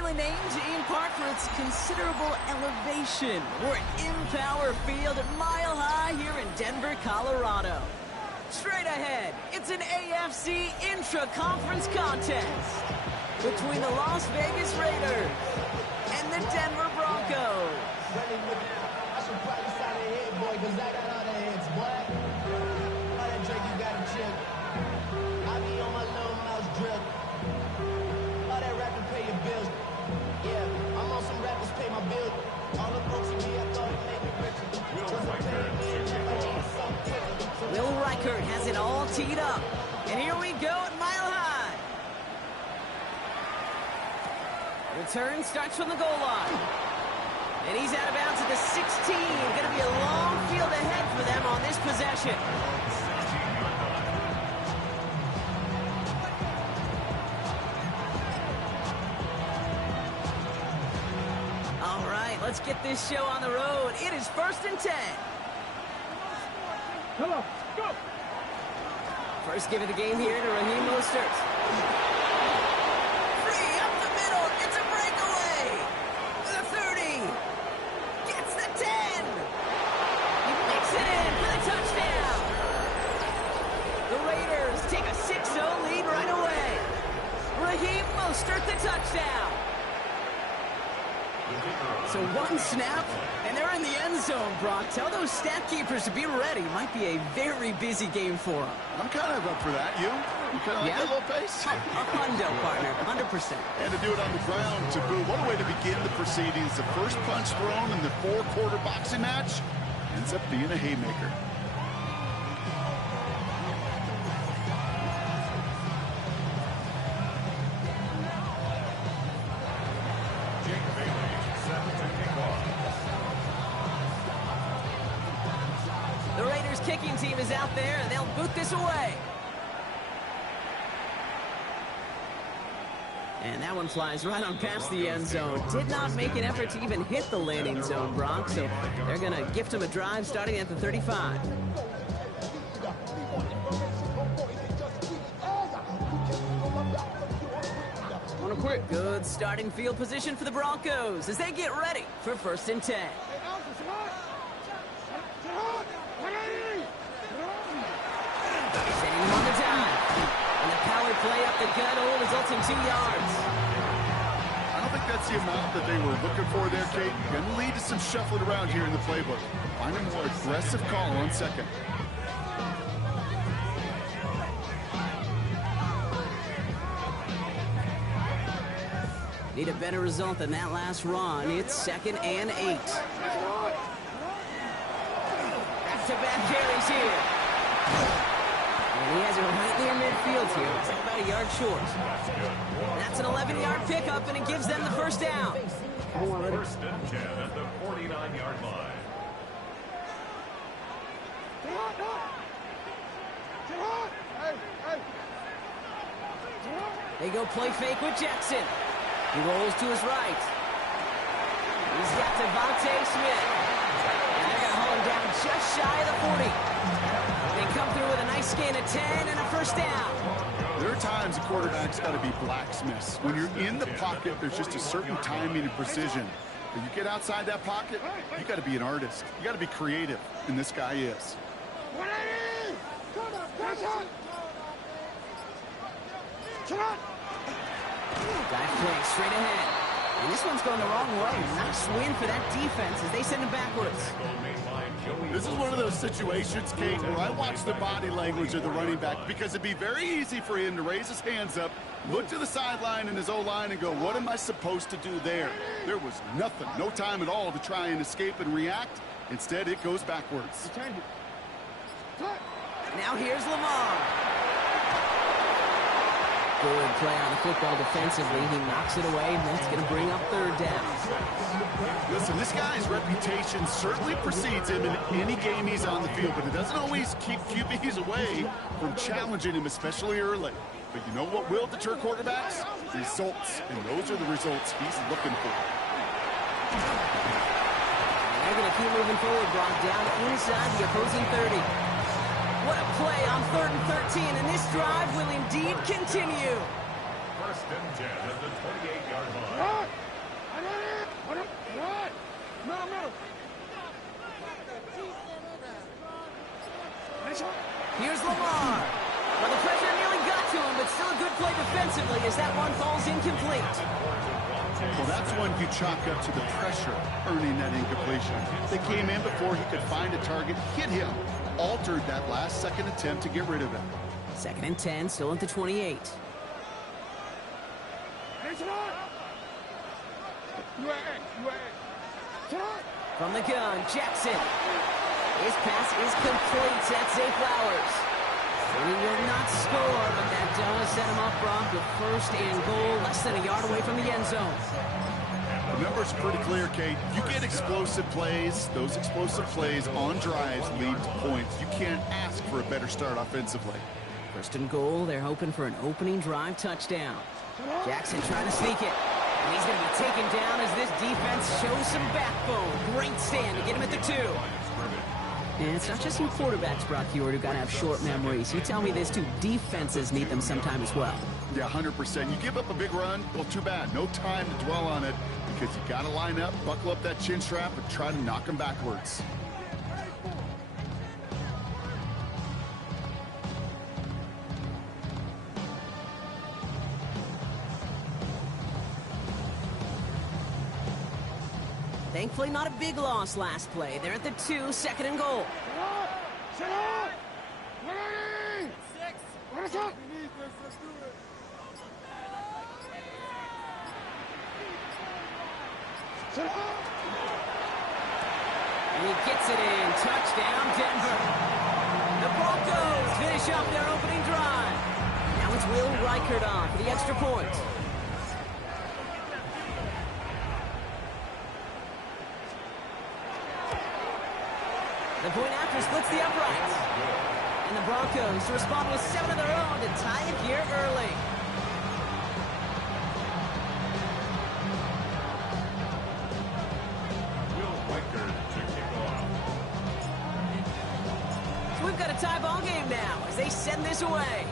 Popularly named in part for its considerable elevation. We're at Empower Field at Mile High here in Denver, Colorado. Straight ahead, it's an AFC intra-conference contest between the Las Vegas Raiders and the Denver Broncos. I should probably sign a hit, boy, because I got all the hits, boy. All that drink you got to chip. I be on my little mouse drip. All that rapping pay your bills. Yeah, I'm on some rappers pay my bills. All the folks in me, I thought it made me richer. Will Reichert has it all teed up. And here we go at Mile High. Return starts from the goal line. And he's out of bounds at the 16. Going to be a long field ahead for them on this possession. All right, let's get this show on the road. It is 1st and 10. Hello, go! First give of the game here to Raheem Mostert. Free up the middle. It's a breakaway. The 30. Gets the 10. He makes it in for the touchdown. The Raiders take a 6-0 lead right away. Raheem Mostert the touchdown. So one snap, and they're in the end zone, Brock. Tell those stat keepers to be ready. Might be a very busy game for them. I'm kind of up for that. You kind of like that little pace? A hundo, partner, 100%. And to do it on the ground, to boot. What a way to begin the proceedings. The first punch thrown in the 4-quarter boxing match ends up being a haymaker. The Raiders kicking team is out there, and they'll boot this away. And that one flies right on past the end zone. Did not make an effort to even hit the landing zone, Brock, so they're going to gift him a drive starting at the 35. On a quick. Good starting field position for the Broncos as they get ready for 1st and 10. Setting him on the dive. And the power play up the gut hole results in 2 yards. I don't think that's the amount that they were looking for there, Kate. Going to lead to some shuffling around here in the playbook. Find a more aggressive call on second. Need a better result than that last run. It's 2nd and 8. Back-to-back carries here. And he has it right near midfield here. It's like about a yard short. That's an 11-yard pickup, and it gives them the first down. 1st and 10 at the 49-yard line. They go play fake with Jackson. He rolls to his right. He's got Devontae Smith. And they're going to haul him down just shy of the 40. They come through with a nice gain of 10 and a first down. There are times a quarterback's got to be blacksmiths. When you're in the pocket, there's just a certain timing and precision. When you get outside that pocket, you got to be an artist. You got to be creative, and this guy is. Dive play straight ahead. And this one's going the wrong way. Nice win for that defense as they send him backwards. This is one of those situations, Kate, where I watch the body language of the running back because it'd be very easy for him to raise his hands up, look to the sideline in his O-line and go, what am I supposed to do there? There was nothing, no time at all to try and escape and react. Instead, it goes backwards. Now here's Lamar. Good play on the football defensively. He knocks it away, and that's going to bring up 3rd down. Listen, this guy's reputation certainly precedes him in any game he's on the field, but it doesn't always keep QBs away from challenging him, especially early. But you know what will deter quarterbacks? Results, and those are the results he's looking for. And they're going to keep moving forward, Brock, down inside the opposing 30. What a play on 3rd and 13, and this drive will indeed continue. first and 10 at the 28-yard line. Here's Lamar. Well, the pressure nearly got to him, but still a good play defensively as that one falls incomplete. Well, that's one you chalk up to the pressure earning that incompletion. They came in before he could find a target, hit him, altered that last-second attempt to get rid of him. 2nd and 10, still at the 28. From the gun, Jackson. His pass is complete. That's Zay Flowers. He will not score, but that does set him up, Brock, with 1st and goal, less than a yard away from the end zone. The number's pretty clear, Kate. You get explosive plays. Those explosive plays on drives lead to points. You can't ask for a better start offensively. 1st and goal, they're hoping for an opening drive touchdown. Jackson trying to sneak it. And he's going to be taken down as this defense shows some backbone. Great stand to get him at the 2. And it's not just you quarterbacks, Brock Huard, who got to have short memories. You tell me this too, defenses need them sometime as well. Yeah, 100%. You give up a big run, well, too bad. No time to dwell on it because you got to line up, buckle up that chin strap, and try to knock them backwards. Thankfully, not a big loss last play. They're at the 2, 2nd and goal. And he gets it in. Touchdown, Denver. The Broncos finish up their opening drive. Now it's Will Reichert on for the extra point. The point after splits the uprights. And the Broncos to respond with 7 of their own to tie it here early. Will Reichert to kick off. So we've got a tie ball game now as they send this away.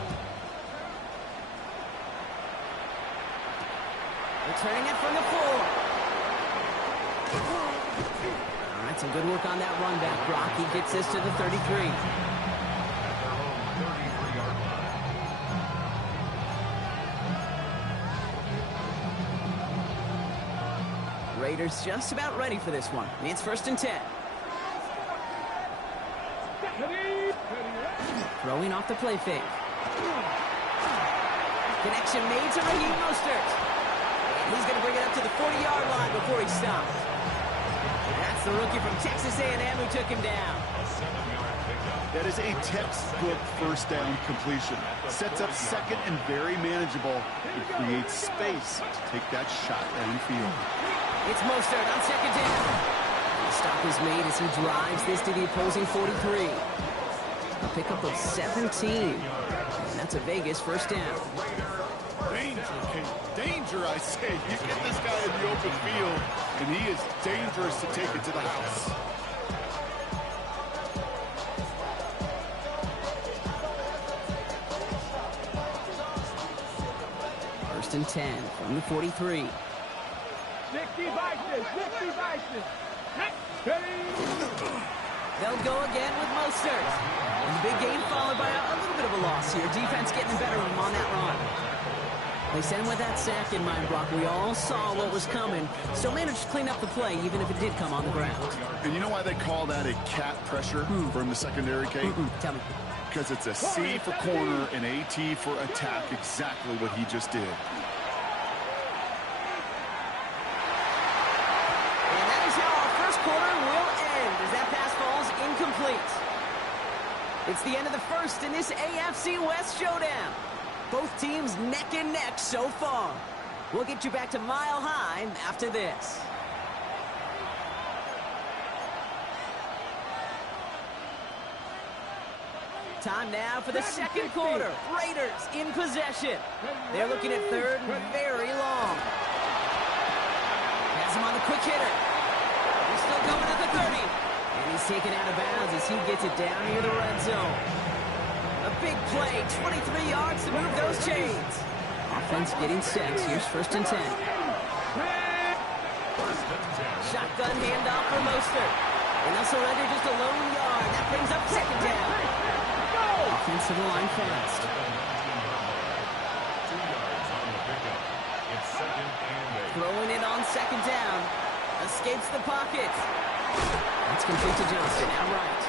Returning it from the 4. Some good work on that run back, Brock. He gets this to the 33. At their own 33-yard line. Raiders just about ready for this one. It's 1st and 10. Throwing off the play fake. Connection made to Raheem Mostert. And he's going to bring it up to the 40-yard line before he stops. That's the rookie from Texas A&M who took him down. A 7-yard pickup. That is a textbook first down completion. Sets up second and very manageable. It creates space to take that shot downfield. It's Mostert on 2nd down. The stop is made as he drives this to the opposing 43. A pickup of 17. And that's a Vegas first down. Danger, Kate. Danger, I say. You get this guy in the open field, and he is dangerous to take it to the house. First and 10 from the 43. They'll go again with Mostert. And the big gain followed by a little bit of a loss here. Defense getting the better of him on that run. They sent him with that sack in mind, Brock. We all saw what was coming. Still managed to clean up the play, even if it did come on the ground. And you know why they call that a cat pressure from the secondary, Kate? Tell me. Because it's a C for corner and a T for attack, exactly what he just did. And that is how our first quarter will end, as that pass falls incomplete. It's the end of the first in this AFC West showdown. Both teams neck and neck so far. We'll get you back to Mile High after this. Time now for the second quarter. Raiders in possession. They're looking at third and very long. Has him on the quick hitter. He's still going at the 30. And he's taken out of bounds as he gets it down near the red zone. A big play, 23 yards to move those chains. Offense getting set. Here's 1st and 10. Shotgun handoff for Mostert. And they'll surrender just a lone yard. That brings up 2nd down. Offensive line fast. 2 yards on the pickup. It's 2nd and 8. Throwing it on 2nd down. Escapes the pocket. That's complete to Johnston, outright.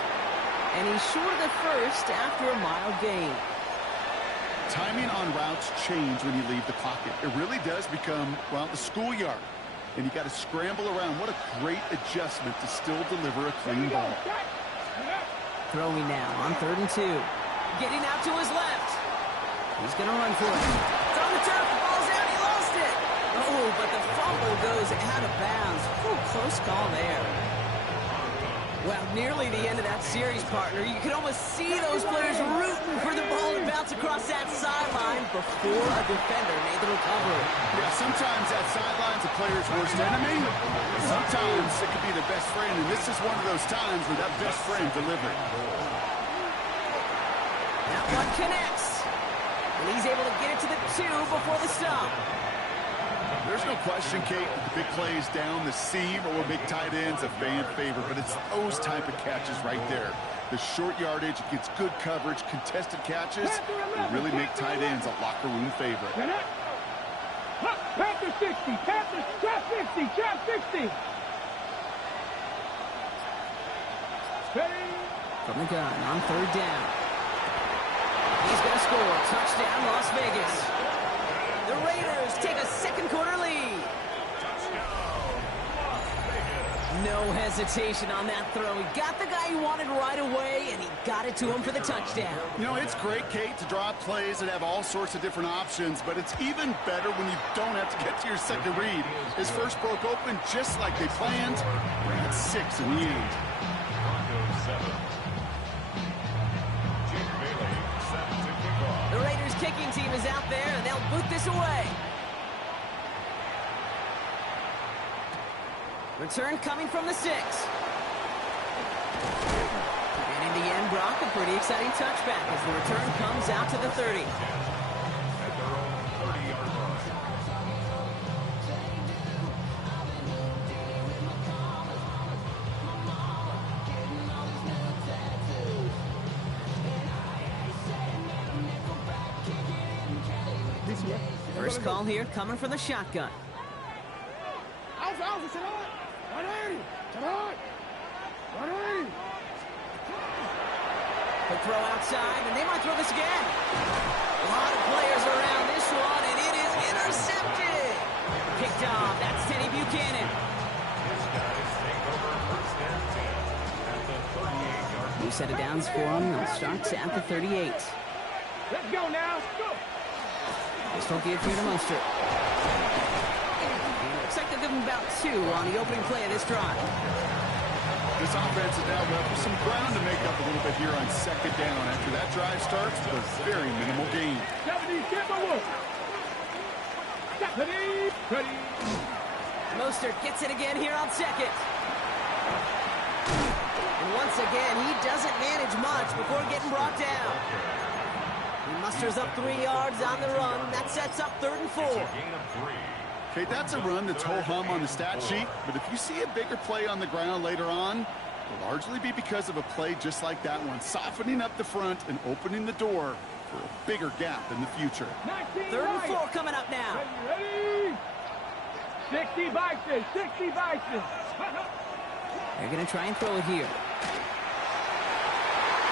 And he's short of the 1st after a mile gain. Timing on routes change when you leave the pocket. It really does become, well, the schoolyard. And you got to scramble around. What a great adjustment to still deliver a clean ball. Throwing now on 3rd and 2. Getting out to his left. He's going to run for it. It's on the turf. The ball's out. He lost it. Oh, but the fumble goes out of bounds. Ooh, close call there. Well, nearly the end of that series, partner. You can almost see those players rooting for the ball to bounce across that sideline before a defender made the recovery. Yeah, sometimes that sideline's a player's worst enemy. Sometimes it could be the best friend, and this is one of those times where that best friend delivered. That one connects. And he's able to get it to the 2 before the stop. There's no question, Kate, that the big plays down the seam or big tight ends a fan favorite, but it's those type of catches right there. The short yardage gets good coverage, contested catches, and really make tight ends a locker room favorite. Panther 60, Panther, trap 60, trap 60. From the gun on 3rd down. He's going to score. Touchdown, Las Vegas. The Raiders take a 2nd quarter lead. No hesitation on that throw. He got the guy he wanted right away, and he got it to him for the touchdown. You know, it's great, Kate, to draw up plays that have all sorts of different options, but it's even better when you don't have to get to your second read. His first broke open just like they planned. That's 6 in the end. Broncos 7. Jim Bailey set to kick off. The Raiders kicking team is out there, and they'll boot this away. Return coming from the 6. And in the end, Brock, a pretty exciting touchback as the return comes out to the 30. At their own 30-yard line. First call here coming from the shotgun. Quick throw outside, and they might throw this again. A lot of players around this one, and it is intercepted. Picked off. That's Teddy Buchanan. His guys take over 1st and 10 at the 38-yard line. New set of downs for him. They'll start at the 38. Let's go now. Go. Pistol give here to Mostert. Looks like they'll give him about 2 on the opening play of this drive. This offense is now left with some ground to make up a little bit here on 2nd down. After that drive starts with a very minimal gain. 70, get my work. Ready. Mostert gets it again here on 2nd. And once again, he doesn't manage much before getting brought down. He musters up 3 yards on the run. That sets up 3rd and 4. Gain of 3. Okay, that's a run that's ho-hum on the stat sheet, but if you see a bigger play on the ground later on, it'll largely be because of a play just like that one, softening up the front and opening the door for a bigger gap in the future. 3rd and 4 coming up now. Ready? 60 Vikings, 60 Vikings. They're going to try and throw it here.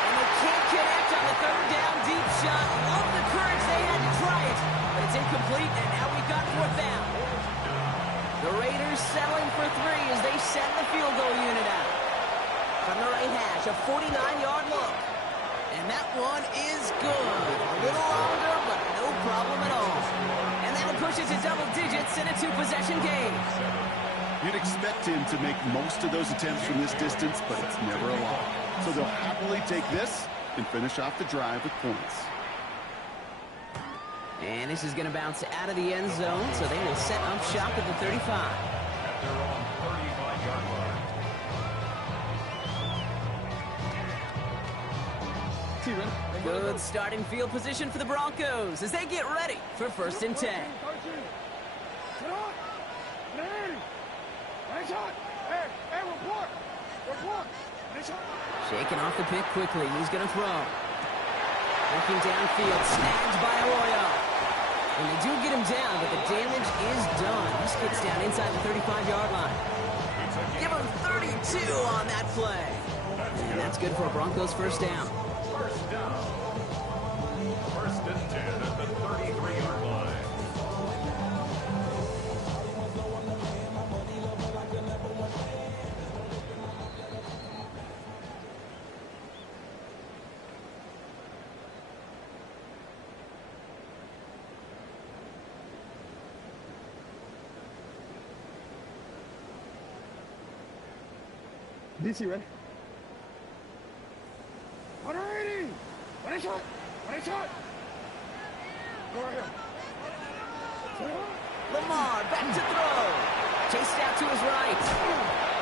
And they can't connect on the 3rd down deep shot. Love the courage they had to try it, but it's incomplete, and now we've got 4th down. The Raiders settling for 3 as they send the field goal unit out. From the right hash, a 49-yard look. And that one is good. A little longer, but no problem at all. And that'll push it to double digits in a 2-possession game. You'd expect him to make most of those attempts from this distance, but it's never a lot. So they'll happily take this and finish off the drive with points. And this is going to bounce out of the end zone, so they will set up shop at the 35. At their own 35-yard line. DC, ready? Good starting field position for the Broncos as they get ready for 1st and 10. Sit up. Man. Nice shot. Hey, report. Report. Nice shot. Shaking off the pick quickly. He's going to throw. Looking downfield. Snagged by Arroyo. And they do get him down, but the damage is done. He skips down inside the 35-yard line. Give him 32 on that play. And that's good for a Broncos 1st down. First down. 1st and 10 at the 33-yard line. DC, ready? 180. Nice shot. Nice shot. Go right here. Sit up. Lamar back to throw. Chased out to his right.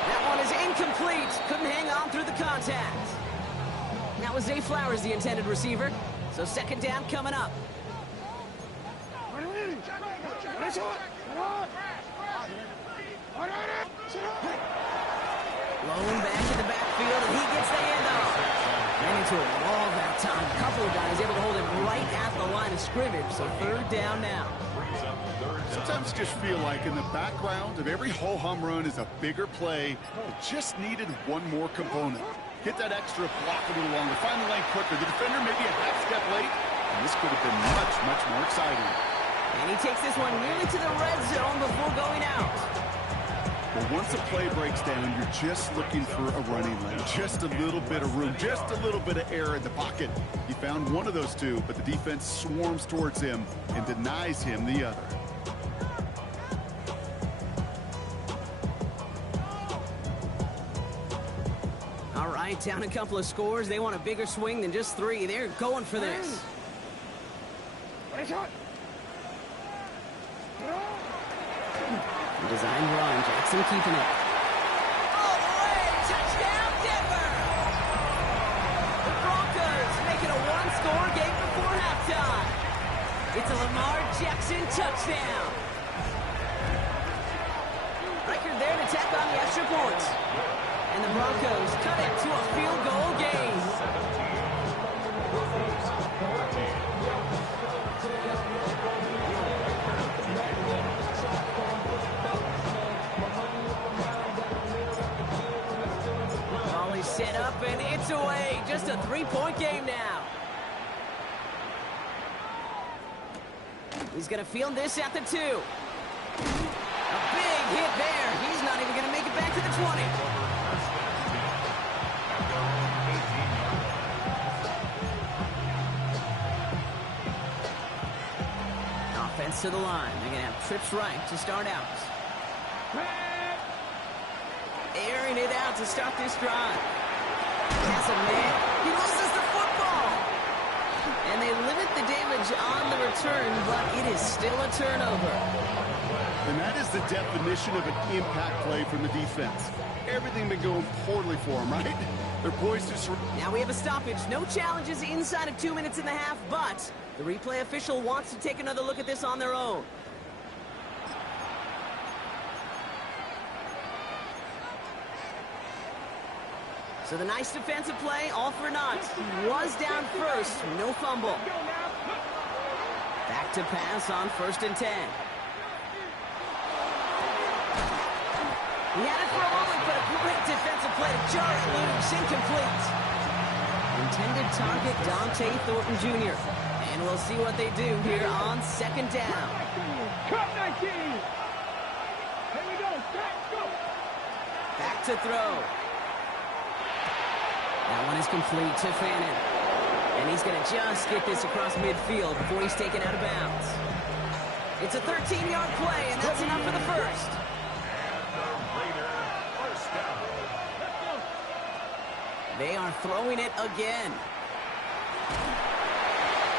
That one is incomplete. Couldn't hang on through the contact. That was Zay Flowers, the intended receiver. So 2nd down coming up. 180. Nice shot. Sit up. 180. Sit up. Blown back in the backfield, and he gets the handoff. Ran into a wall that time. A couple of guys able to hold him right at the line of scrimmage, so 3rd down now. Sometimes you just feel like in the background of every ho-hum run is a bigger play that just needed one more component. Hit that extra block a little longer, find the lane quicker. The defender maybe a half step late, and this could have been much, much more exciting. And he takes this one nearly to the red zone before going out. But once a play breaks down, you're just looking for a running lane, just a little bit of room, just a little bit of air in the pocket. He found one of those two, but the defense swarms towards him and denies him the other. All right, down a couple of scores. They want a bigger swing than just 3. They're going for this. Nice shot. Design run. Jackson keeping it. All the way. Touchdown, Denver. The Broncos making a one-score game before halftime. It's a Lamar Jackson touchdown. Record there to tack on the extra points. And the Broncos cut it to a field goal game. Volley set up and it's away. Just a 3-point game now. He's going to field this at the 2. A big hit there. He's not even going to make it back to the 20. Offense to the line. They're going to have trips right to start out. Airing it out to start this drive. Has a man. He loses the football. And they limit the damage on the return, but it is still a turnover. And that is the definition of an impact play from the defense. Everything been going poorly for them, right? They're poised to... Now we have a stoppage. No challenges inside of 2 minutes and a half, but the replay official wants to take another look at this on their own. So the nice defensive play, all for naught. He was down first, no fumble. Back to pass on 1st and 10. He had it for a moment, but a great defensive play to jar it loose, incomplete. Intended target, Dante Thornton Jr. And we'll see what they do here on 2nd down. Cut 19. Here we go. Go. Back to throw. That one is complete to Fannin. And he's going to just get this across midfield before he's taken out of bounds. It's a 13-yard play, and that's enough for the first. They are throwing it again.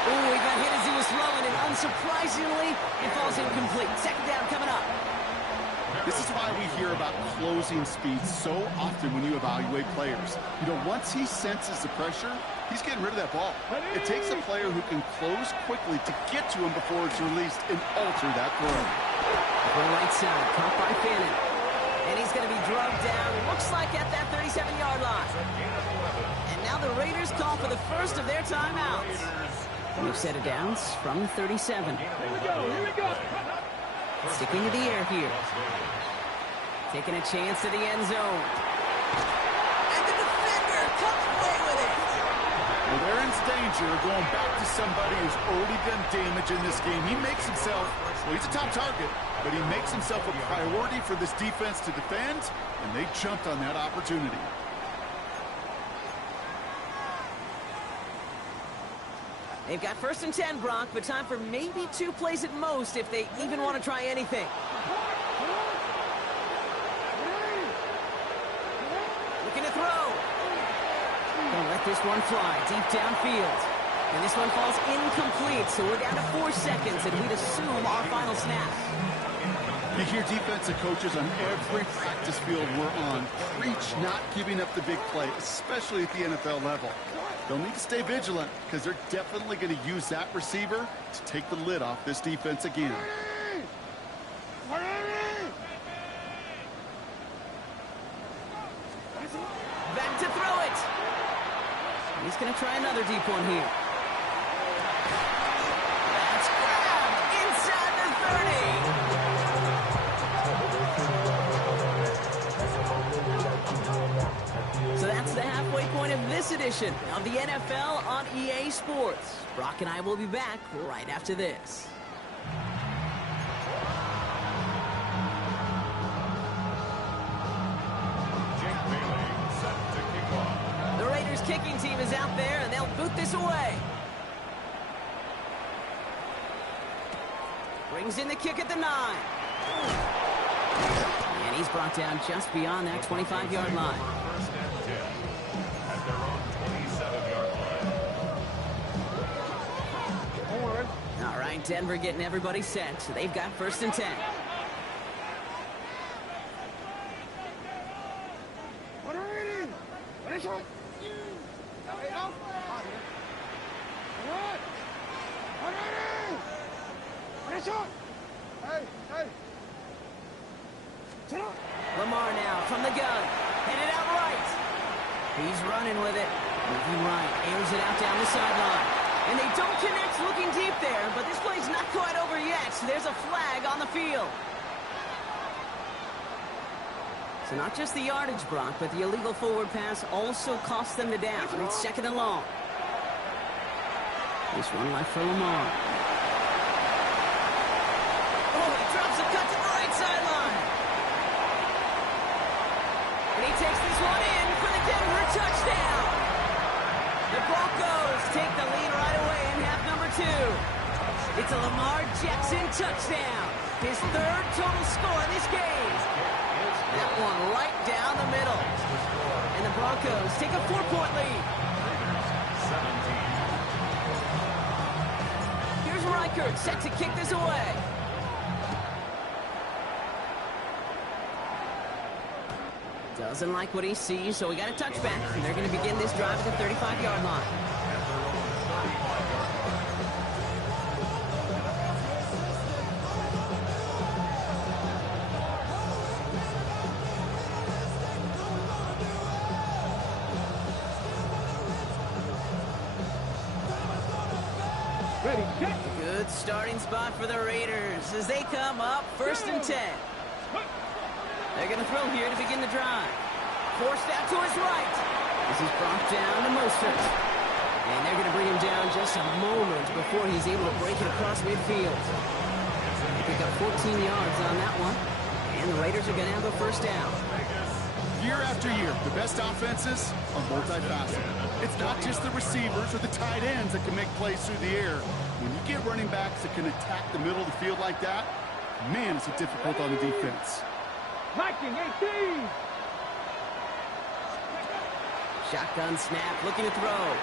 Ooh, he got hit as he was throwing, and unsurprisingly, it falls incomplete. 2nd down coming up. This is why we hear about closing speed so often when you evaluate players. You know, once he senses the pressure, He's getting rid of that ball. It takes a player who can close quickly to get to him before it's released and alter that throw. For the right side, caught by Fannin. And he's going to be drugged down, looks like at that 37-yard line. And now the Raiders call for the first of their timeouts. New set of downs from the 37. Here we go. Sticking to the air here. Taking a chance to the end zone. And the defender comes away with it. Well, they're in danger of going back to somebody who's already done damage in this game. He makes himself, well, he's a top target, but he makes himself a priority for this defense to defend, and they jumped on that opportunity. They've got 1st and 10, Brock, but time for maybe 2 plays at most if they even want to try anything. Looking to throw. Gonna let this one fly deep downfield. And this one falls incomplete, so we're down to 4 seconds, and we'd assume our final snap. You hear defensive coaches on every practice field we're on preach not giving up the big play, especially at the NFL level. They'll need to stay vigilant because they're definitely going to use that receiver to take the lid off this defense again. Back to throw it. He's going to try another deep one here. That's grabbed inside the 30. So that's the halfway point of this edition of the NFL on EA Sports. Brock and I will be back right after this. The Raiders kicking team is out there, and they'll boot this away. Brings in the kick at the 9. And he's brought down just beyond that 25-yard line. First and 10 at their own 27-yard line. Don't worry. All right, Denver getting everybody set, so they've got 1st and 10. What are you eating? What is it? Hey. Sit up. Lamar now from the gun, headed out right. He's running with it. Moving right, airs it out down the sideline. And they don't connect looking deep there, but this play's not quite over yet. There's a flag on the field. So not just the yardage, Brock, but the illegal forward pass also cost them the down. It's 2nd and long. This one left for Lamar. Oh, he drops a cut to the right sideline. And he takes this one in for the Denver touchdown. The Broncos take the lead right away in half number 2. It's a Lamar Jackson touchdown. His 3rd total score in this game. That one right down the middle. And the Broncos take a 4-point lead. 17. Here's Reichert set to kick this away. Doesn't like what he sees, so we got a touchback. And they're going to begin this drive at the 35-yard line. Ready, set. Good starting spot for the Raiders as they come up 1st and 10. They're going to throw here to begin the drive. Forced out to his right. This is brought down to Mostert. And they're going to bring him down just a moment before he's able to break it across midfield. They pick up 14 yards on that one. And the Raiders are going to have a 1st down. Year after year, the best offenses are multifaceted. It's not just the receivers or the tight ends that can make plays through the air. When you get running backs that can attack the middle of the field like that, man, is it difficult on the defense. Viking 18. Shotgun snap, looking to throw.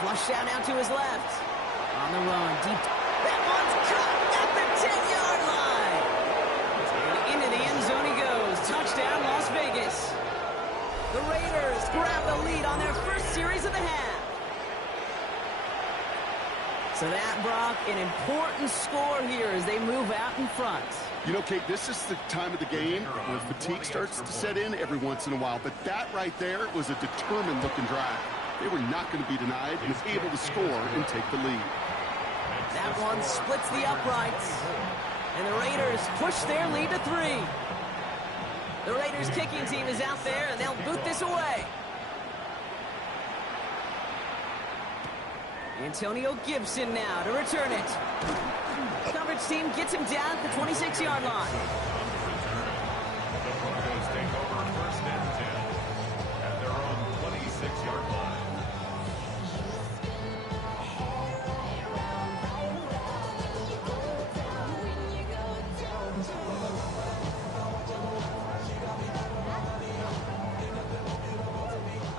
Flush out now to his left. On the run, deep. That one's caught at the 10-yard line. And into the end zone he goes. Touchdown, Las Vegas. The Raiders grab the lead on their first series of the half. So that, Brock, an important score here as they move out in front. You know, Kate, this is the time of the game where fatigue starts to set in every once in a while. But that right there was a determined-looking drive. They were not going to be denied and was able to score and take the lead. That one splits the uprights. And the Raiders push their lead to 3. The Raiders kicking team is out there, and they'll boot this away. Antonio Gibson now to return it. Coverage team gets him down at the 26-yard line. The Broncos take over first and 10 at their own 26-yard line.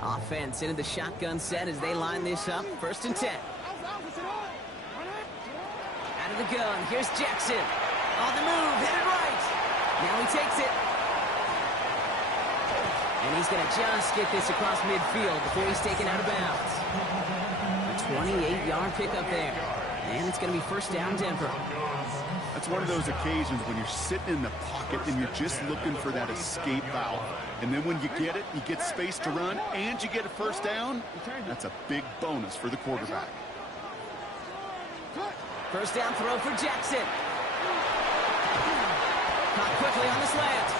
Offense into the shotgun set as they line this up. First and 10. Out of the gun. Here's Jackson. On the move. Headed right. Now he takes it. And he's going to just get this across midfield before he's taken out of bounds. A 28-yard pickup there. And it's going to be first down, Denver. That's one of those occasions when you're sitting in the pocket and you're just looking for that escape valve. And then when you get it, you get space to run, and you get a first down. That's a big bonus for the quarterback. First down throw for Jackson. Caught quickly on the slant.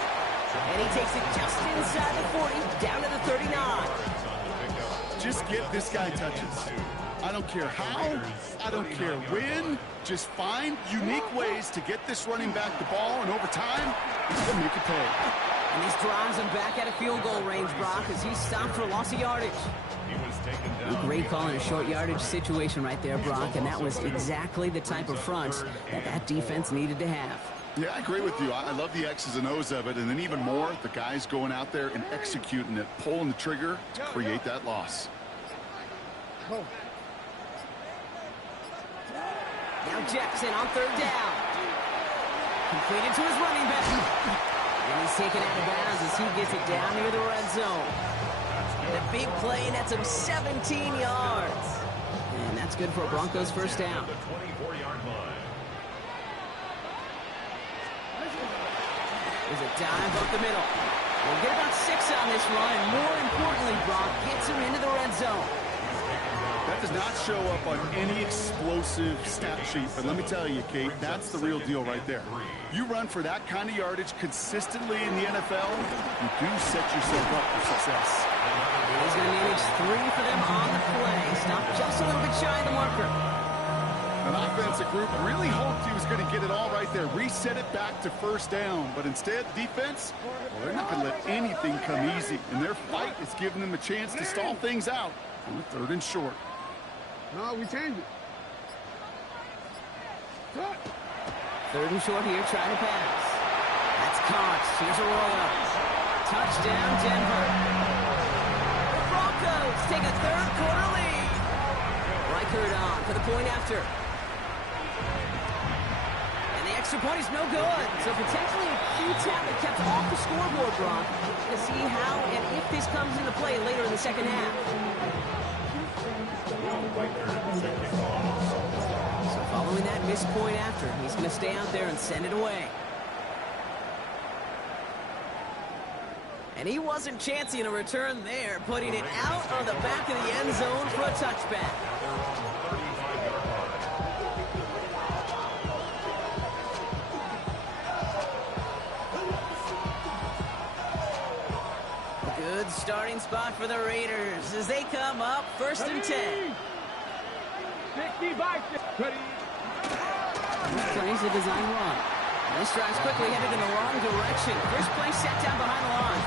And he takes it just inside the 40, down to the 39. Just get this guy touches. I don't care how, I don't care when. Just find unique ways to get this running back the ball, and over time, he'll make it pay. And these drives him back at a field goal range, Brock, as he stopped for loss of yardage. He was taken down. A great call in a short yardage situation right there, Brock, and that was exactly the type of front that defense needed to have. Yeah, I agree with you. I love the X's and O's of it, and then even more, the guys going out there and executing it, pulling the trigger to create that loss. Now Jackson on third down. Completed to his running back. And he's taken out of bounds as he gets it down near the red zone. The big play, and that's him 17 yards. And that's good for a Broncos first down. The 24-yard line. There's a dive up the middle. We'll get about 6 on this run, and more importantly, Brock gets him into the red zone. That does not show up on any explosive stat sheet, but let me tell you, Kate, that's the real deal right there. You run for that kind of yardage consistently in the NFL, you do set yourself up for success. He's going to manage 3 for them on the play. Stop just a little bit shy of the marker. An offensive group really hoped he was going to get it all right there, reset it back to first down, but instead, defense, well, they're not going to let anything come easy, and their fight is giving them a chance to stall things out on the 3rd and short. No, we changed it. 3rd and short here, trying to pass. That's caught. Here's a roll-up. Touchdown, Denver. The Broncos take a 3rd quarter lead. Reichert on for the point after. And the extra point is no good. So potentially a key tackle kept off the scoreboard, Brock, to see how and if this comes into play later in the second half. So following that missed point after, he's going to stay out there and send it away. And he wasn't chancing a return there, putting it out on the back of the end zone for a touchback. Good starting spot for the Raiders as they come up 1st and 10. 60 by 20. This plays a design run. This drive's quickly headed in the wrong direction. First play set down behind the line.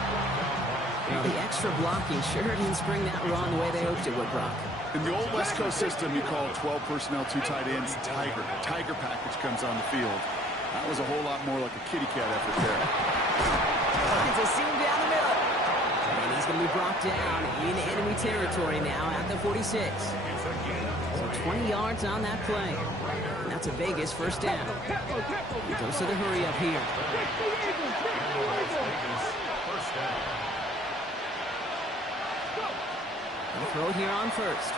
Now the extra blocking sure didn't spring that run the way they hoped it would, Brock. In the old West Coast system, you call 12 personnel, 2 tight ends, Tiger. Tiger package comes on the field. That was a whole lot more like a kitty cat effort there. It's a seam down the middle. And he's going to be brought down in enemy territory now at the 46. So 20 yards on that play. And that's a Vegas first down. He goes to the hurry up here. They'll throw it here on first.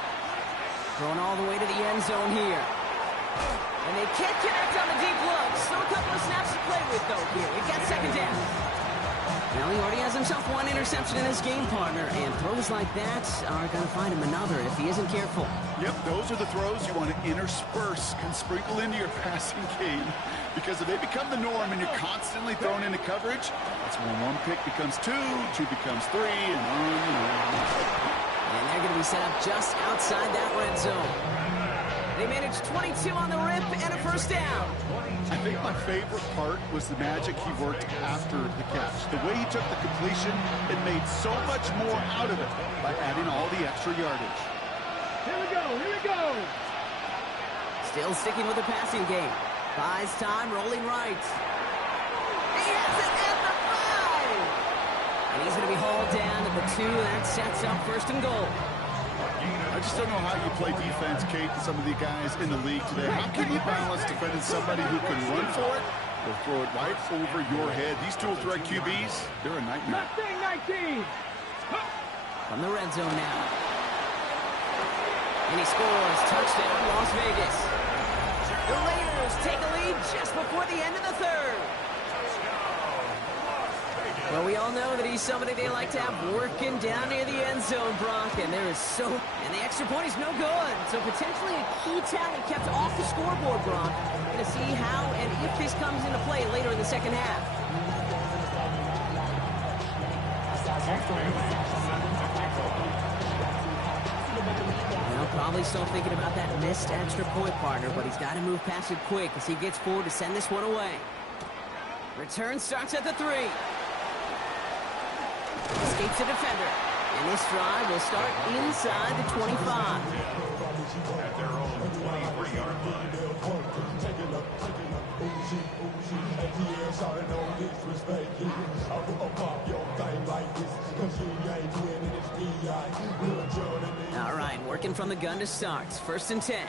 Throwing all the way to the end zone here. And they can't connect on the deep look. Still a couple of snaps to play with, though, here. We've got second down. Well, he already has himself one interception in his game, partner, and throws like that are going to find him another if he isn't careful. Yep, those are the throws you want to intersperse and sprinkle into your passing game, because if they become the norm and you're constantly thrown into coverage, that's when one pick becomes two becomes three, and on and on. And they're going to be set up just outside that red zone. They managed 22 on the rip and a first down. I think my favorite part was the magic he worked after the catch. The way he took the completion and made so much more out of it by adding all the extra yardage. Here we go, here we go. Still sticking with the passing game. Buys time, rolling right. He has it at the 5. And he's going to be hauled down at the 2. That sets up first and goal. I just don't know how you play defense, Kate, and some of the guys in the league today. How can you balance defending somebody who can run for it or throw it right over your head? These dual threat QBs, they're a nightmare. Mustang 19. From the red zone now. And he scores. Touchdown, Las Vegas. The Raiders take a lead just before the end of the third. Well, we all know that he's somebody they like to have working down near the end zone, Brock, and there is so... And the extra point is no good, so potentially a key talent kept off the scoreboard, Brock. We're going to see how and if this comes into play later in the second half. Well, probably still thinking about that missed extra point, partner, but he's got to move past it quick as he gets forward to send this one away. Return starts at the 3. Escapes the defender. And this drive will start inside the 25. At their own 23-yard line. All right, working from the gun to start. First and 10.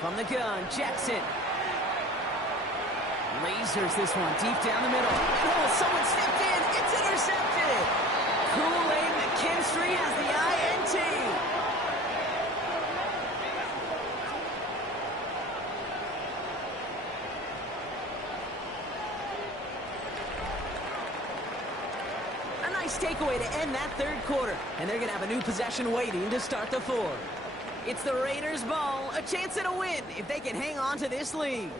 From the gun, Jackson. Lasers this one deep down the middle. Oh, someone stepped in. It's intercepted. Kool-Aid McKinstry has the INT. A nice takeaway to end that third quarter. And they're going to have a new possession waiting to start the fourth. It's the Raiders' ball, a chance at a win if they can hang on to this lead.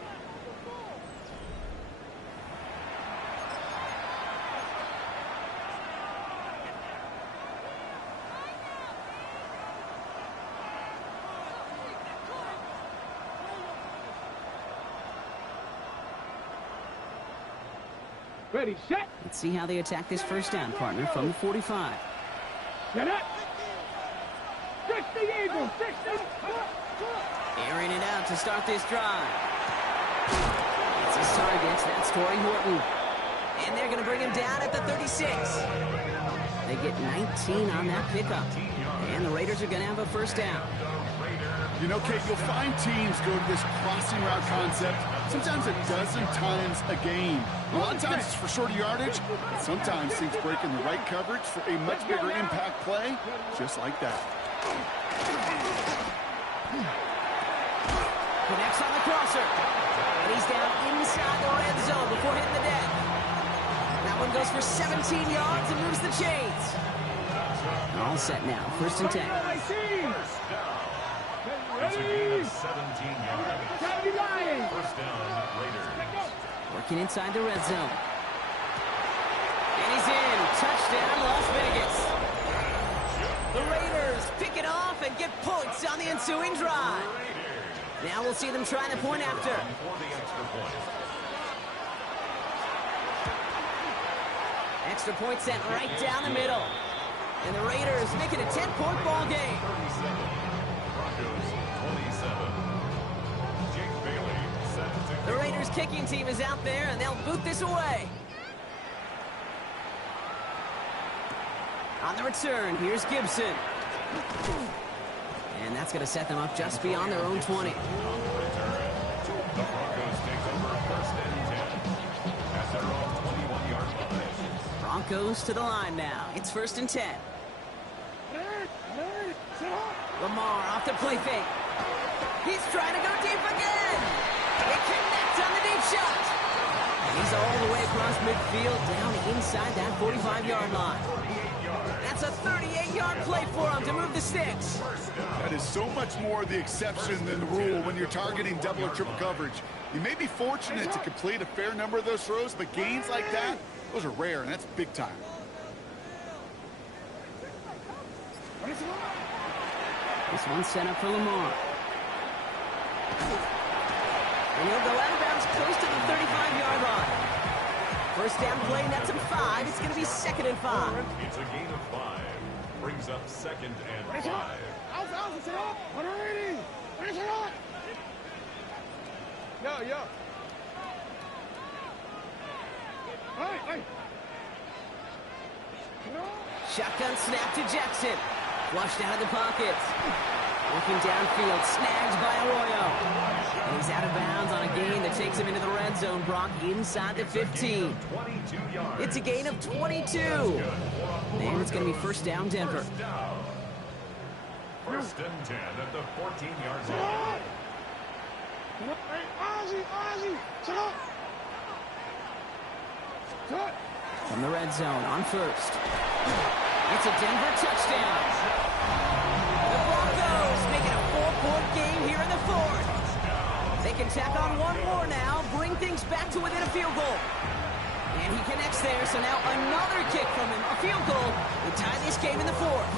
Ready, set. Let's see how they attack this first down, partner, from the 45. Set up. 60 Eagles, 60. Airing it out to start this drive. That's his targets. That's Torrey Horton. And they're going to bring him down at the 36. They get 19 on that pickup. And the Raiders are going to have a first down. You know, Kate, you'll find teams go to this crossing route concept sometimes a dozen times a game. A lot of times it's for shorter yardage, but sometimes things break in the right coverage for a much bigger impact play, just like that. Connects on the crosser. And he's down inside the red zone before hitting the deck. That one goes for 17 yards and moves the chains. All set now. First and 10. It's a gain of 17 yards. First down, Raiders. Working inside the red zone. And he's in. Touchdown, Las Vegas. The Raiders pick it off and get points on the ensuing drive. Now we'll see them try the point after. Extra point sent right down the middle. And the Raiders make it a 10-point ball game. The Raiders kicking team is out there, and they'll boot this away. On the return, here's Gibson. And that's going to set them up just beyond their own 20. The Broncos take over first and 10 at their own 21-yard line. Broncos to the line now. It's first and 10. Lamar off the play fake. He's trying to go deep again. It connects on the deep shot. He's all the way across midfield, down inside that 45-yard line. That's a 38-yard play for him to move the sticks. That is so much more the exception than the rule when you're targeting double or triple coverage. You may be fortunate to complete a fair number of those throws, but gains like that, those are rare, and that's big time. This one's set up for Lamar. And he'll go out of bounds close to the 35-yard line. First down play, nets him 5. It's going to be 2nd and 5. It's a gain of 5. Brings up 2nd and 5. Yo. Hey. Shotgun snap to Jackson. Flushed out of the pockets. Looking downfield, snagged by Arroyo. And he's out of bounds on a gain that takes him into the red zone. Brock inside the 15. It's a gain of 22. And it's going to be first down, Denver. First and 10 at the 14-yard line. From the red zone on first. It's a Denver touchdown. The Broncos make it a 4-point game here in the 4th. They can tack on one more now, bring things back to within a field goal. And he connects there, so now another kick from him, a field goal, to tie this game in the 4th.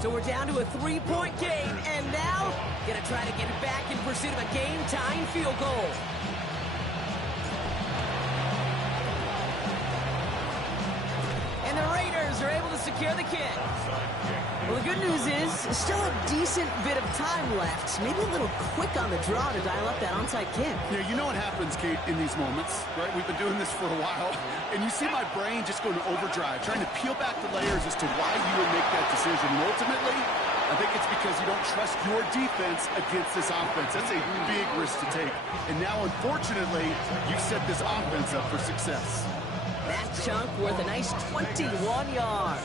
So we're down to a 3-point game, and now gonna try to get it back in pursuit of a game-tying field goal. And the Raiders are able to secure the kick. Well, the good news is, still a decent bit of time left. Maybe a little quick on the draw to dial up that onside kick. Yeah, you know what happens, Kate, in these moments, right? We've been doing this for a while, and you see my brain just go into overdrive, trying to peel back the layers as to why you would make that decision. And ultimately, I think it's because you don't trust your defense against this offense. That's a big risk to take. And now, unfortunately, you've set this offense up for success. That chunk worth a nice 21 yards.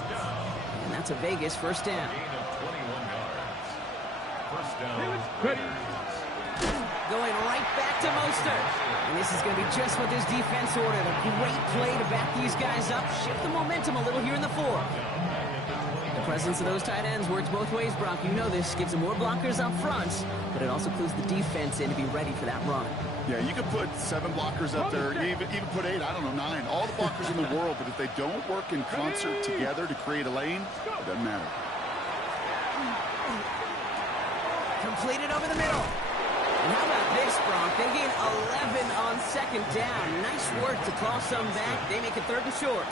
And that's a Vegas first down. Gain of 21 yards. First down. Going right back to Mostert. And this is going to be just what this defense ordered. A great play to back these guys up, shift the momentum a little here in the 4th. The presence of those tight ends works both ways, Brock. You know this. Gives them more blockers up front, but it also clues the defense in to be ready for that run. Yeah, you could put 7 blockers up there, even put 8, I don't know, 9. All the blockers in the world, but if they don't work in concert together to create a lane, it doesn't matter. Completed over the middle. And how about this, Brock? They gain 11 on 2nd down. Nice work to claw some back. They make it 3rd and short.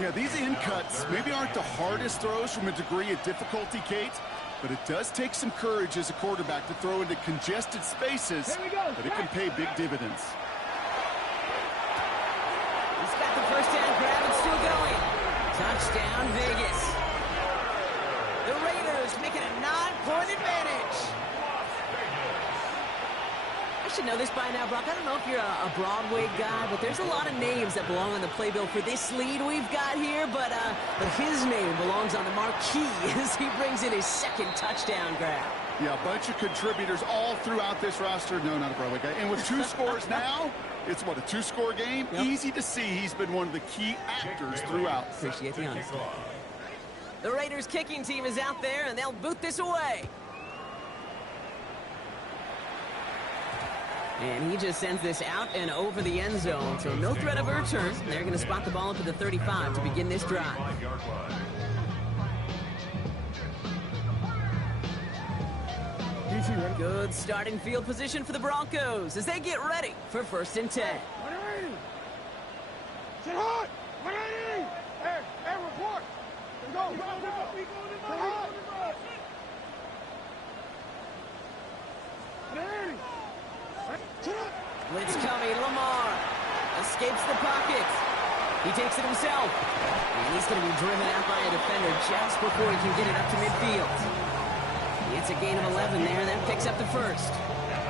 Yeah, these in cuts maybe aren't the hardest throws from a degree of difficulty, Kate, but it does take some courage as a quarterback to throw into congested spaces, but it can pay big dividends. He's got the first down grab and still going. Touchdown, Vegas. The Raiders make it a 9-point advantage. I should know this by now, Brock. I don't know if you're a Broadway guy, but there's a lot of names that belong on the playbill for this lead we've got here, but his name belongs on the marquee as he brings in his 2nd touchdown grab. Yeah, a bunch of contributors all throughout this roster. No, not a Broadway guy. And with 2 scores now, it's what, a 2-score game? Yep. Easy to see he's been one of the key actors throughout. Appreciate the honesty. The Raiders kicking team is out there, and they'll boot this away. And he just sends this out and over the end zone, so no threat of a return. They're going to spot the ball up at the 35 to begin this drive. Good starting field position for the Broncos as they get ready for 1st and 10. Sit hard! 180! Hey, report! Go! Sit hard! Blitz coming, Lamar escapes the pocket. He takes it himself. And he's going to be driven out by a defender just before he can get it up to midfield. It's a gain of 11 there, and that picks up the first.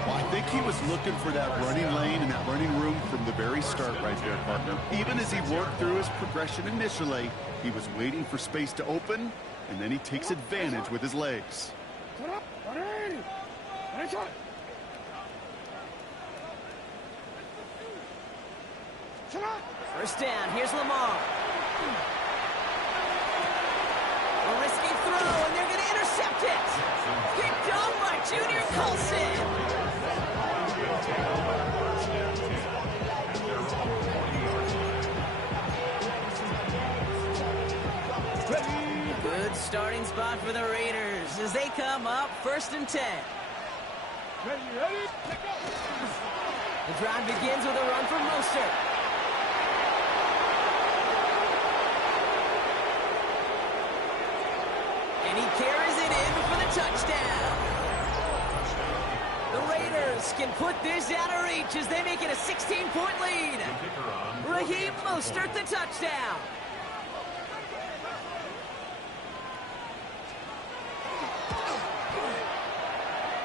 Well, I think he was looking for that running lane and that running room from the very start right there, partner. Even as he worked through his progression initially, he was waiting for space to open, and then he takes advantage with his legs. First down, here's Lamar. A risky throw, and they're going to intercept it. Picked off by Junior Colson. Good starting spot for the Raiders as they come up 1st and 10. The drive begins with a run from Mostert. And he carries it in for the touchdown. The Raiders can put this out of reach as they make it a 16-point lead. Raheem Mostert the touchdown.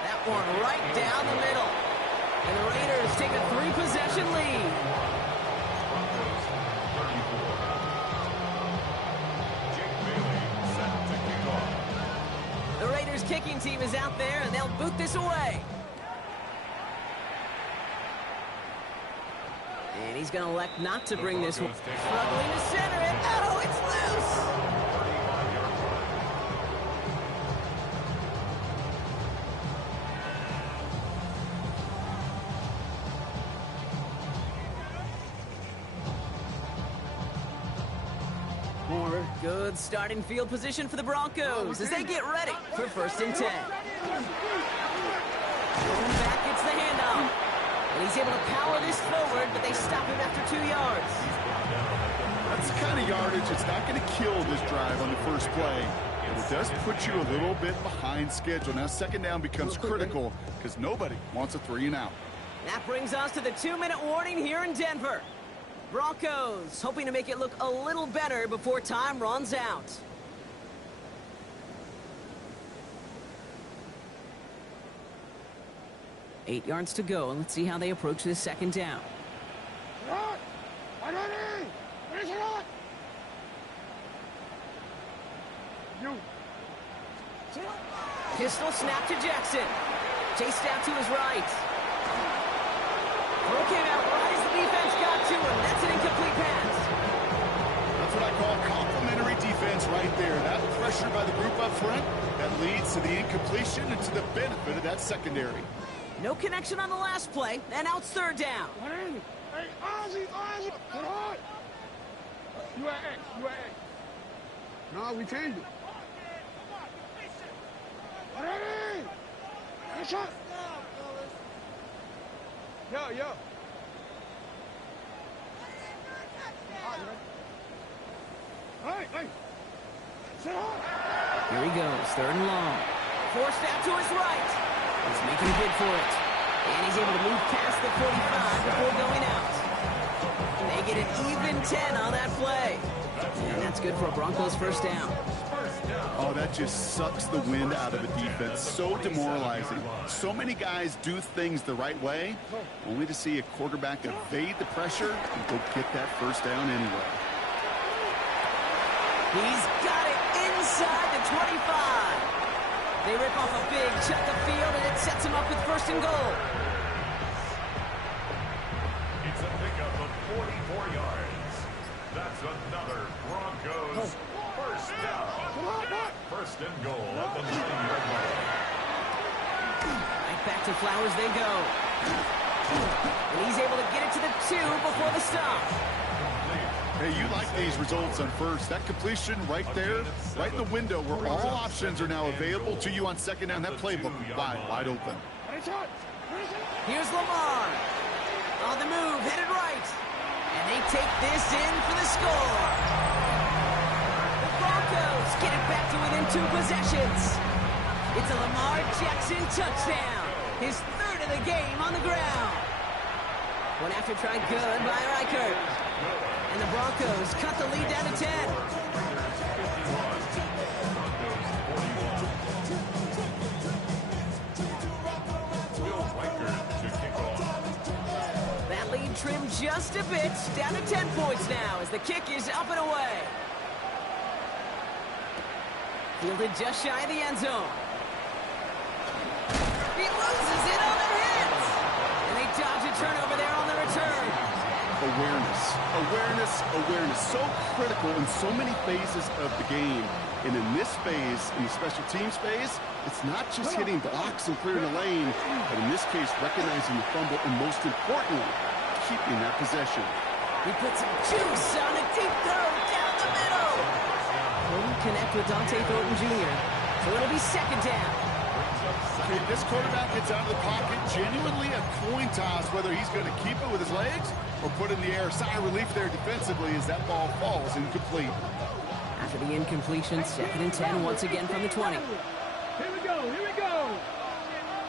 That one right down the middle. And the Raiders take a 3-possession lead. The Raiders kicking team is out there, and they'll boot this away. And he's going to elect not to bring this one. Struggling to center it. Oh, it's loose. Good starting field position for the Broncos as they get ready for 1st and 10. Back gets the handoff. And he's able to power this forward, but they stop him after 2 yards. That's the kind of yardage that's not going to kill this drive on the first play. But it does put you a little bit behind schedule. Now 2nd down becomes critical because nobody wants a 3-and-out. That brings us to the 2-minute warning here in Denver. Broncos hoping to make it look a little better before time runs out. Eight yards to go, and let's see how they approach this 2nd down. Pistol snap to Jackson. Chased out to his right. Throw came out right as the defense got to him. That's an incomplete pass. That's what I call complimentary defense right there. That pressure by the group up front, that leads to the incompletion and to the benefit of that secondary. No connection on the last play, and now it's 3rd down. Hey, Ozzy, get hard. You at X, you at X. No, we changed it. Ready? Good shot. Yo. Hey. Sit hard. Here he goes, 3rd and long. Forced out to his right. He's making a bid for it. And he's able to move past the 45 before going out. They get an even 10 on that play. And that's good for a Broncos 1st down. Oh, that just sucks the wind out of a defense. So demoralizing. So many guys do things the right way, only to see a quarterback evade the pressure and go get that 1st down anyway. He's got it inside the 25. They rip off a big chunk of field, and it sets him up with 1st and goal. It's a pickup of 44 yards. That's another Broncos 1st down. 1st and goal at the 9-yard line. Right back to Flowers they go. And he's able to get it to the 2 before the stop. Hey, you like these results on 1st. That completion right there, right in the window where all options are now available to you on 2nd down. That playbook wide open. Here's Lamar. On the move, headed right. And they take this in for the score. The Broncos get it back to within 2 possessions. It's a Lamar Jackson touchdown. His 3rd of the game on the ground. One after try good by Reichert. And the Broncos cut the lead down to 10. That lead trimmed just a bit, down to 10 points now as the kick is up and away. Fielded just shy of the end zone. He loses it on the hit! And they dodge a turnover there on the return. Awareness. So critical in so many phases of the game. And in this phase, in the special teams phase, it's not just hitting blocks and clearing the lane, but in this case, recognizing the fumble and most importantly, keeping that possession. He puts some juice on a deep throw down the middle. Couldn't connect with Dante Thornton Jr., so it'll be second down. If this quarterback gets out of the pocket, genuinely a coin toss whether he's going to keep it with his legs or put it in the air. Sigh of relief there defensively as that ball falls incomplete. After the incompletion, second and 10 once again from the 20. Here we go.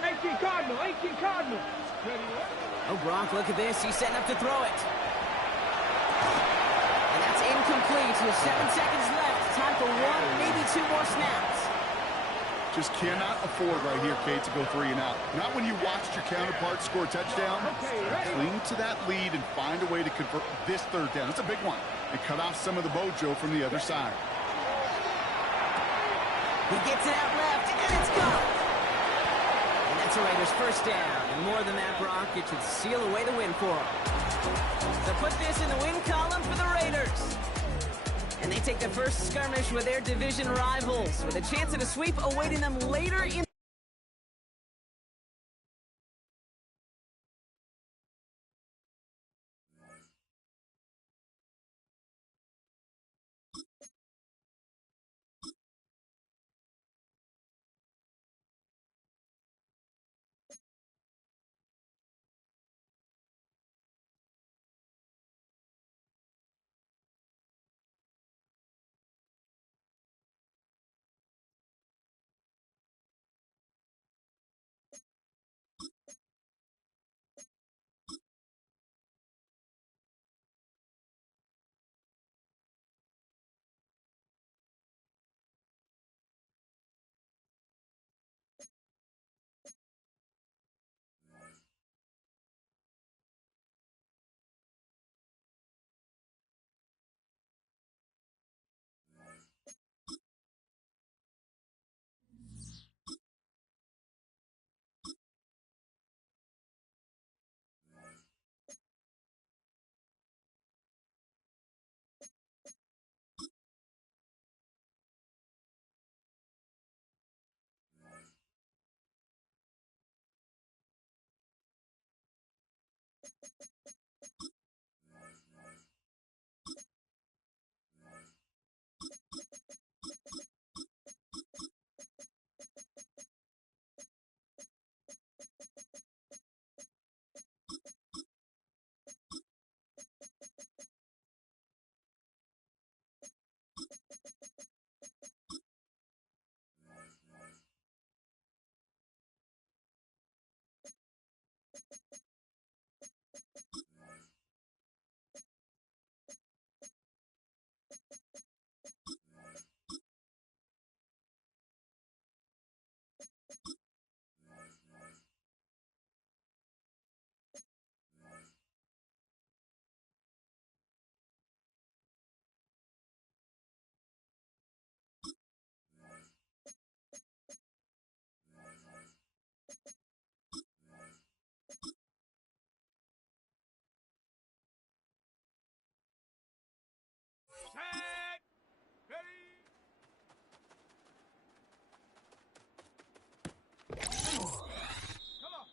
18 Cardinal. Oh, Gronk, look at this. He's setting up to throw it. And that's incomplete. With 7 seconds left. Time for one, maybe two more snaps. Just cannot afford right here, Kate, to go 3 and out. Not when you watched your counterpart score a touchdown. Cling to that lead and find a way to convert this third down. It's a big one. And cut off some of the mojo from the other side. He gets it out left, and it's gone. And that's a Raiders first down. And more than that, Brock, it should seal away the win for them. So put this in the win column for the Raiders. And they take the first skirmish with their division rivals, with a chance at a sweep awaiting them later in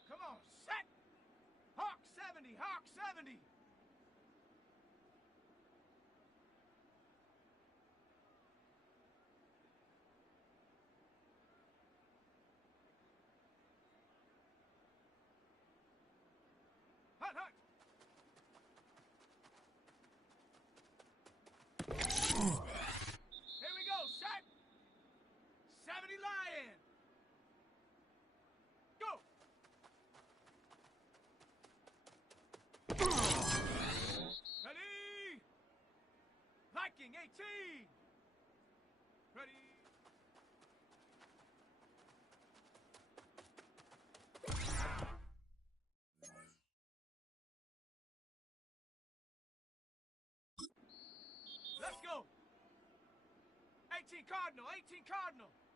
Come on, set! Hawk 70! Hut! Striking, 18! Ready? Let's go! 18 Cardinal, 18 Cardinal!